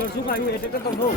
counter xuống ai vậy cái tổng thầu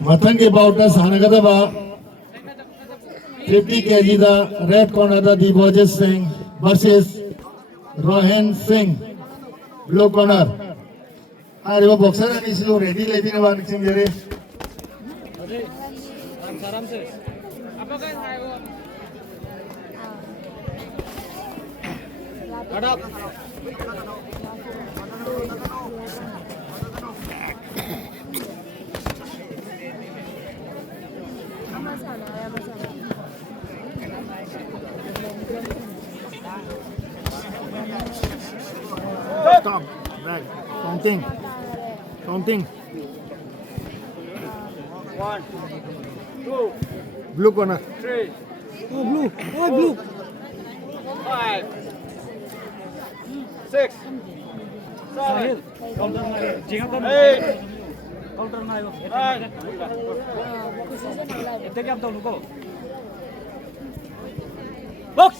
मथंगे बाउटा सानगदबा 50 kg दा रेड कॉर्नर दा Digvijay Singh versus Rohan Singh blue corner अरे वो बॉक्सर आणि इसलो रेडी लेबी ने वान सिंह जरे आराम से apa guys ayo hadap stop right counting 1 2 blue corner 3 Oh blue, oh blue. 5 6 7 counter na jinga kan counter na ayo ete kya tolu ko box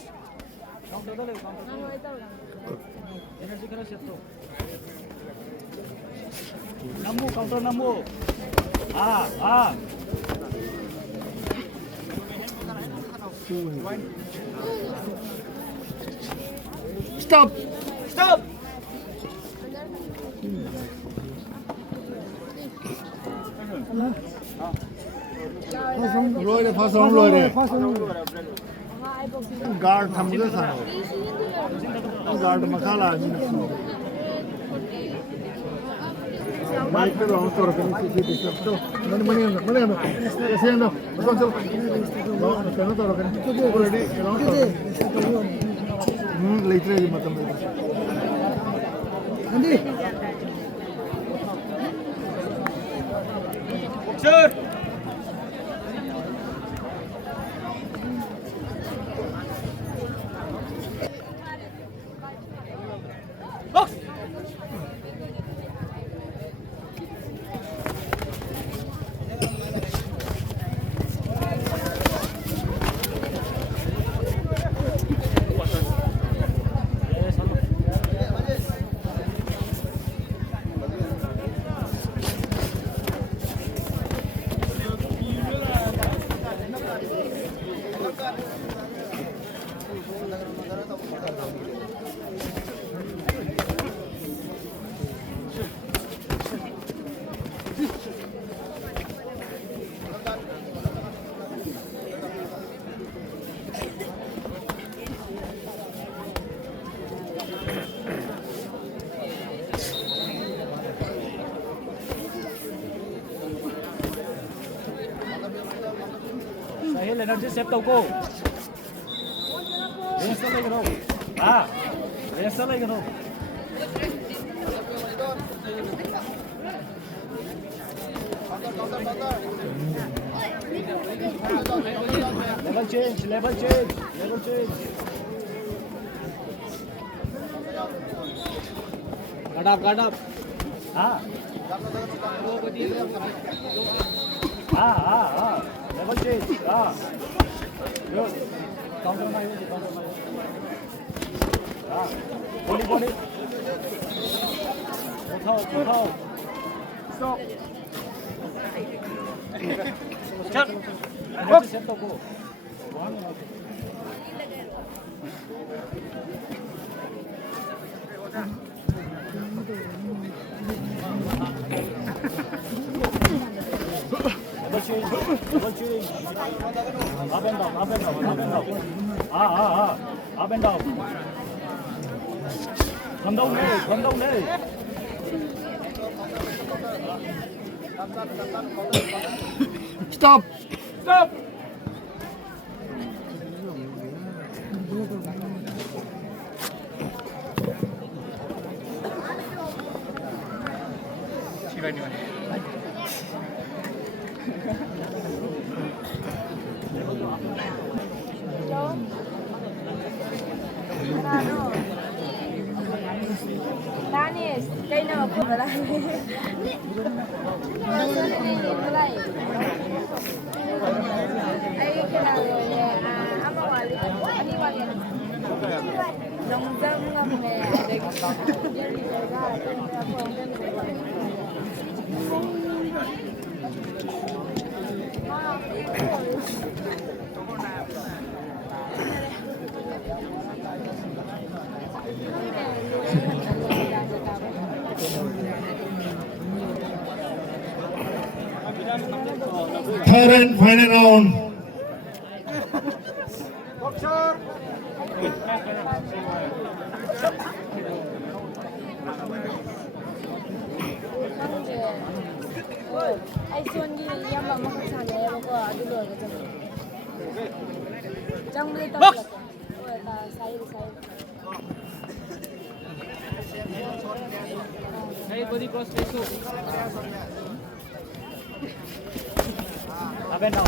counter dale counter energy kara setto namu counter namu stop loy de fasong loy de guard thamge sa guard makala ni mike पे round तो रखने की चीज़ disturb तो मने ऐसे ना बस चलो कहना तो रखने ऑलरेडी राउंड लेट रही मतलब Andy. sir box Sahil energy save tau ko rest lagi karo rest lagi karo level change guard up level change good counter na body uthao stop chal energy set to go Double change. Up and down. Up and down. Come down there. Stop. Stop. Danis, kayo na po ba lang? Ay, kinalo niya. Ama wali. Ani wali. Nongzang nga mo na yan. Third and final round. Ay, suan gini, yang mama kesana ya, bawa adu dulu ke sana. Jangan beli tahu. Oh, tak, saya. Hey, body cross face. Up and down.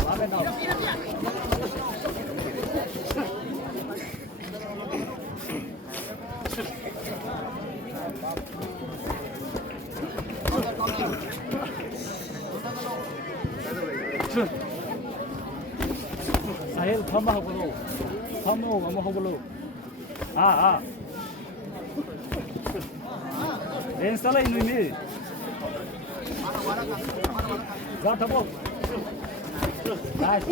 Sahil, thumb hobolo. Thumb hobolo. Installa in me. Got a book. Nice.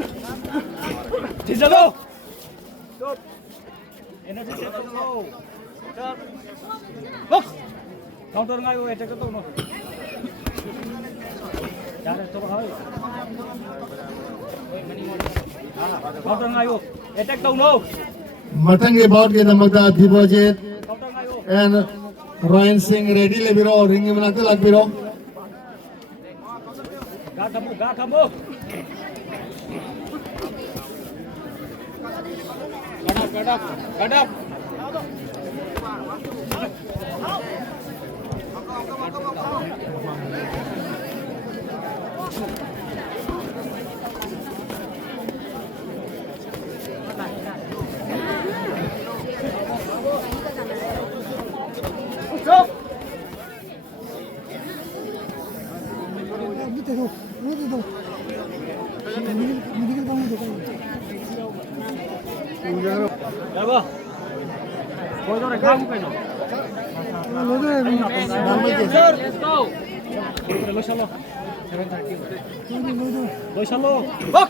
Tizalo. Stop. Energy set to go. Stop. Box. Counter ngayo attack to no. Jare to hoy. Counter ngayo attack to no. Mutton के bought के नमकदा दिबोजेट Counter ngayo. And Rohan Singh ready ले बिरो ring में नाते लग बिरो Got a move. Get up. Stop. 밑에 도 어디도 미디를 보면 되잖아. Yabo. Koidore kaam kaino. 너도 Let's go. Lo chalo. 7:30. Lo chalo. Box.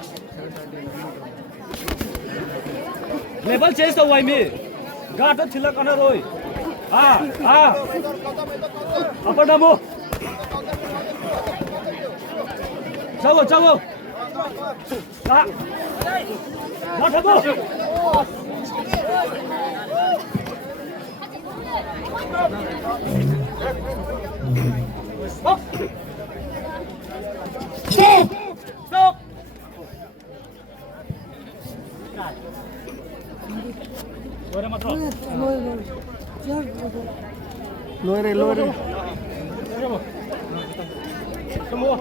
Level change to why me. Gata thilak ana roi. Upper damo. Chalo. Gata bo. Stop. Where am I from? 로이레 Come on.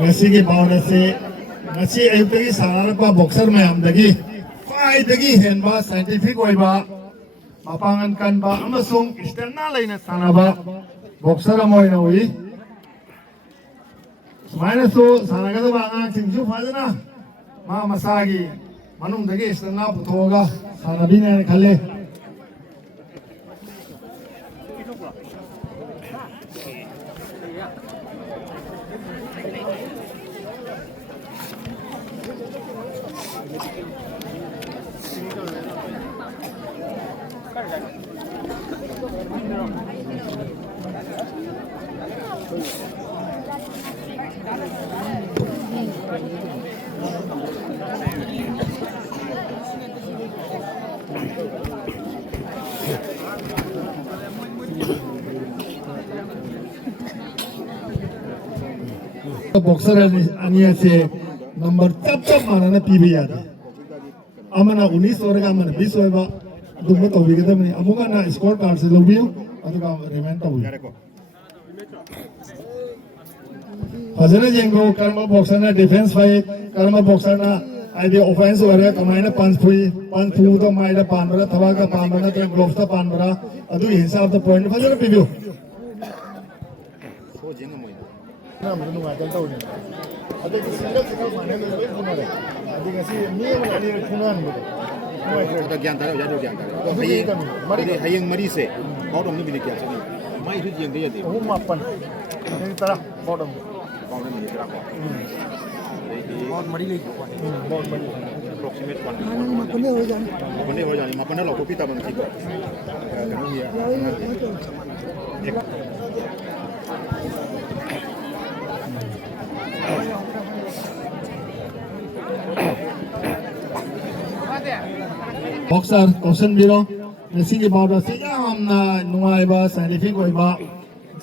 Messi के bound से Messi अयुक्त की सानारपा boxer में हम दगी phi दगी हेनबा scientific ओइबा मापांगन कनबा अमसुंग stamina लेना सानाबा boxer अमोइना हुई माइनसो सानागदो बांगा चिंजु फाजना मा मसागी मनुंग दगी stamina पुथोगा सानाबिने खले boxer अनि से नंबर चप मारना पीबे यादे अमना 19 ओरगा मन 20 ओरबा दुम तो बिगदे मनी अमुगा ना स्कोर कार्ड से लोबियो अदुगा रिमाइंड तो फजने जेंगो कर्म बॉक्सर ना डिफेंस फाइट कर्म बॉक्सर ना आइडिया ऑफेंस ओरे कमाइना पंच फू तो माइदा पानबरा थवागा पानबरा तो ग्लोव्स तो पानबरा अदु हिसाब तो पॉइंट फजने पीबियो ना मनु आदल तो ने अदे सिंगल सिंगल माने में लोई खुना रे अदे गसी मी मन अनि खुना न तो ज्ञान तारे या ज्ञान तारे हयंग मरी से बहुत हमने भी क्या चली मैं इधर जिंग दे ओ मापन ने तरा बॉटम कौन ने मुझे करा बहुत मरी ले बहुत बड़ी अप्रोक्सीमेट वन अपने हो जाने अपने हो जाने मापन लो कॉपी ता बन ठीक बॉक्सर क्वेश्चन बिरो मेसी के बाउंड से हमना नुआइबा साइंटिफिक ओइबा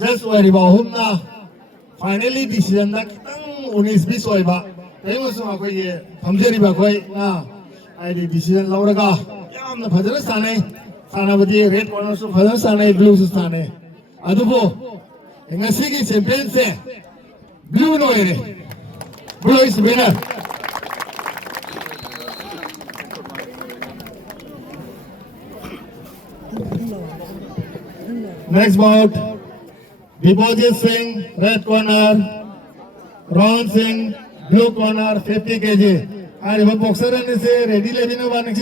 जस्ट ओइबा हमना फाइनली डिसीजन दा खितंग 19 20 ओइबा तेमसु अखोय ये हमजेरिबा खोय ना आइडी डिसीजन लौरगा यामना फजर साने सानाबदी रेड कॉर्नर सु फजर साने ब्लू सु साने अदुबो ngasi की चैंपियन से ब्लू नोइरे blue is winner Next bout, Vibhojit Singh, red corner, Ron Singh, blue corner, 50 kg. And boxer and say ready, let me know one next